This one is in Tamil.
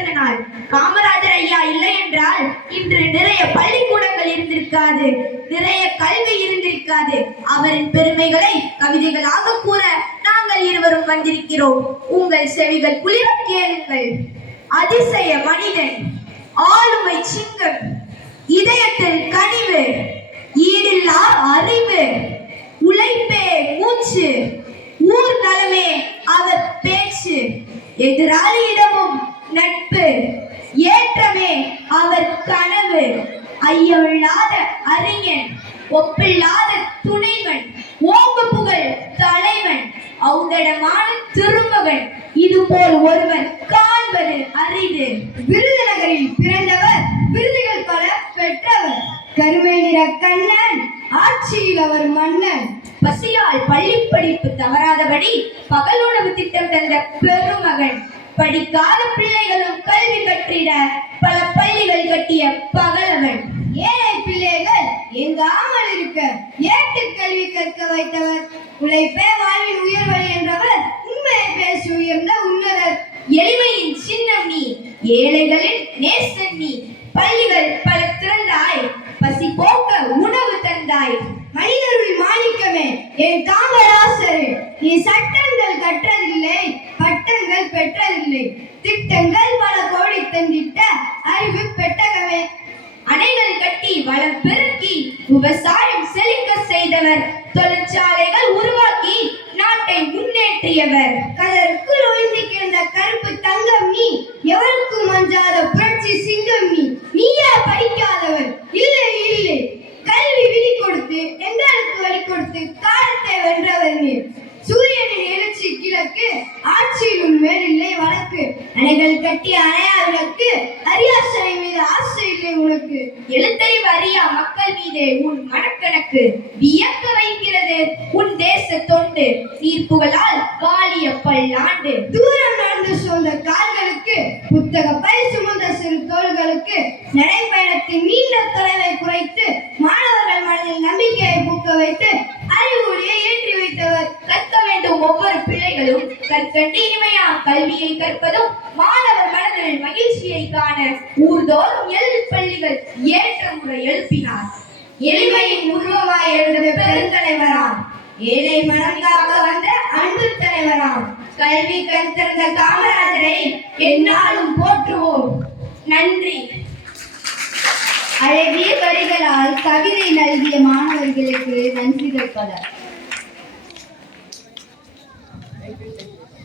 பிறந்த நாள். காமராஜர் ஐயா இல்லை என்றால் இன்று நிறைய பள்ளிக்கூடங்கள் இருந்திருக்காது, நிறைய கல்வி இருந்திருக்காது. அவரின் பெருமைகளை கவிதைகளாக கூற நாங்கள் இருவரும் வந்திருக்கிறோம். உங்கள் செவிகள் குளிர கேளுங்கள். அதிசய மனிதன், ஆளுமை சிங்கம், இதயத்தில் கனிவு, ஈடில்லா அறிவு, உழைப்பே மூச்சு, ஊர் நலமே அவர் பேச்சு, எதிராளியிடமும் நட்பு, ஏற்றமே அவர் கனவு, ஐயமில்லாத அறிஞன், ஒப்பில்லாத துணைவன், ஓங்கு புகழ் தலைவன், ஔதடமான திருமகன், இதுபோல் ஒருவர் காண்பது அரிது. விருதுநகரில் பிறந்தவர், விருதுகள் பல பெற்றவர், கருமை நிற கண்ணன், ஆட்சியில் அவர் மன்னன். பசியால் பள்ளி படிப்பு தவறாதபடி பகல் உணவு திட்டம் தந்த பெருமகன், படிக்காத பிள்ளைகளும் கல்வி கற்றிட பல பள்ளிகள் கட்டிய பகலவன். ஏழை பிள்ளைகள் எங்காமல் இருக்க ஏட்டு கல்வி கற்க வைத்தவர், உழைப்பே வாழ்வின் உயர்வழி என்றவர், உண்மையை பேசி உயர்ந்த உன்னதர். எளிமையின் சின்னம் நீ, ஏழைகளின் நேசன் நீ, பள்ளிகள் பல திறந்தாய், பசி போக்க உணவு தந்தாய். மனிதருள் மாணிக்கமே என் காமராசரே, நீ சட்டங்கள் கற்றதில்லை, பட்டங்கள் பெற்றதில்லை, திட்டங்கள் பல கோடி தந்திட்ட அறிவு பெட்டகமே. அணைகள் கட்டி வளம் பெருக்கி விவசாயம் செழிக்க செய்தவர், தொழிற்சாலைகள் உருவாக்கி நாட்டை முன்னேற்றியவர். கடலுக்குள் ஒளிந்து கிடந்த கருப்பு தங்கம் நீ, எவருக்கும் அஞ்சாத புரட்சி சிங்கம் நீ. நீயா படிக்காதவர்? இல்லை இல்லை, கல்வி விதி கொடுத்து எங்களுக்கு வழி கொடுத்து காலத்தை வென்றவர் நீ. சூரியனின் எழுச்சி கிழக்கு, ஆட்சியிலும் மேலில்லை வழக்கு, அணைகள் கட்டி அணையா விளக்கு, அரியாசனை மீது ஆசை இல்லை உனக்கு. எழுத்தறிவு அறியா மக்கள் மீது உன் மனக்கணக்கு வியக்க வைக்கிறது உன் தேச தொண்டு. நீர்ப்புகளால் வாலிய பல்லாண்டு தூரம் நடந்து சொந்த கால்களுக்கு, புத்தக பை சுமந்த சிறு தோள்களுக்கு, நடைப்பயணத்தின் நீண்ட தொலைவை குறைத்து மாணவர்கள் மனதில் நம்பிக்கையை பூக்க வைத்து அறிவுரையை ஏற்றி வைத்தவர். கற்க வேண்டும் ஒவ்வொரு பிள்ளைகளும் கற்கண்டு இனிமையா கல்வியை கற்பதும் மாணவர் மனதில் மகிழ்ச்சியை காண ஊர்தோறும் பள்ளிகள் ஏற்ற முறை எழுப்பினார். எளிமையின் உருவமாய் எழுந்த பெருந்தலைவராம், ஏழை மனம் காக்க வந்த அன்பு தலைவராம், கல்வி கண் திறந்த காமராஜரை எந்நாளும் போற்றுவோம். நன்றி. அழகிய வரிகளால் கவிதை நல்கிய மாணவர்களுக்கு நன்றிகள் பல.